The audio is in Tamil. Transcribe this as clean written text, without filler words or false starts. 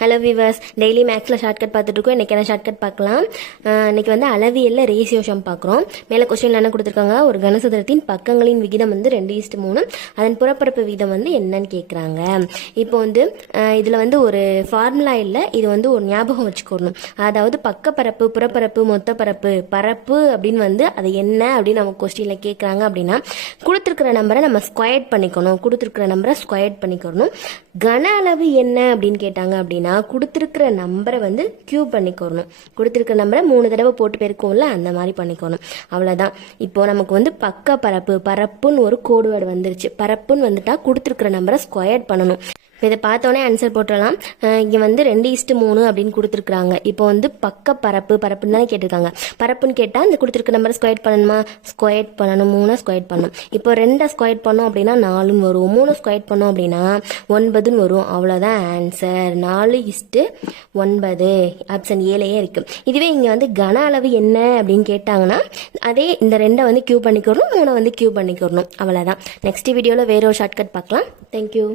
ஹலோ விவர்ஸ், டெய்லி மேக்ஸில் ஷார்ட்கட் பார்த்துட்டு இருக்கோம். இன்றைக்கி என்ன ஷார்ட்கட் பார்க்கலாம். இன்றைக்கி வந்து அளவியல்ல ரேஷியோ சம் பார்க்குறோம். மேலே கொஸ்டின் என்ன கொடுத்துருக்காங்க, ஒரு கனசதுரத்தின் பக்கங்களின் விகிதம் வந்து 2:3, அதன் புறப்பரப்பு விகிதம் வந்து என்னன்னு கேட்குறாங்க. இப்போ வந்து இதில் வந்து ஒரு ஃபார்முலா இல்லை, இது வந்து ஒரு ஞாபகம் வச்சுக்கணும். அதாவது பக்கப்பரப்பு, புறப்பரப்பு, மொத்த பரப்பு, பரப்பு அப்படின்னு வந்து அது என்ன அப்படின்னு நம்ம கொஸ்டினில் கேட்குறாங்க. அப்படின்னா கொடுத்துருக்கிற நம்பரை நம்ம ஸ்கொயர் பண்ணிக்கணும். கன அளவு என்ன அப்படின்னு கேட்டாங்க அப்படின்னா கொடுத்துருக்கிற நம்பரை வந்து கியூப் பண்ணிக்கணும். கொடுத்துருக்கிற நம்பரை 3 தடவை போட்டு பெருக்கும்ல, அந்த மாதிரி பண்ணிக்கணும். அவ்வளோதான். இப்போ நமக்கு வந்து பக்க பரப்புன்னு ஒரு கோடு வேர்டு வந்துருச்சு. பரப்புன்னு வந்துட்டா கொடுத்துருக்கிற நம்பரை ஸ்கொயர் பண்ணணும். இதை பார்த்தோன்னே ஆன்சர் போட்டுடலாம். இங்கே வந்து 2:3 அப்படின்னு கொடுத்துருக்குறாங்க. இப்போ வந்து பரப்புன்னு தானே கேட்டிருக்காங்க. பரப்புன்னு கேட்டால் இந்த கொடுத்துருக்க நம்பரை ஸ்கொயர் பண்ணணுமா, ஸ்கொயர் பண்ணணும். 3 ஸ்கொயர் பண்ணணும். இப்போ 2 ஸ்கொயர் பண்ணோம் அப்படின்னா 4ன்னு வரும். 3 ஸ்கொயர் பண்ணோம் அப்படின்னா 9ன்னு வரும். அவ்வளோதான் ஆன்சர். 4:9 ஆப்ஷன் ஏலையே இருக்கு. இதுவே இங்கே வந்து கன அளவு என்ன அப்படின்னு கேட்டாங்கன்னா அதே இந்த 2 வந்து கியூ பண்ணிக்கிறணும், 3 வந்து கியூ பண்ணிக்கிறணும். அவ்வளோதான். நெக்ஸ்ட் வீடியோவில் வேற ஒரு ஷார்ட்கட் பார்க்கலாம். தேங்க்யூ.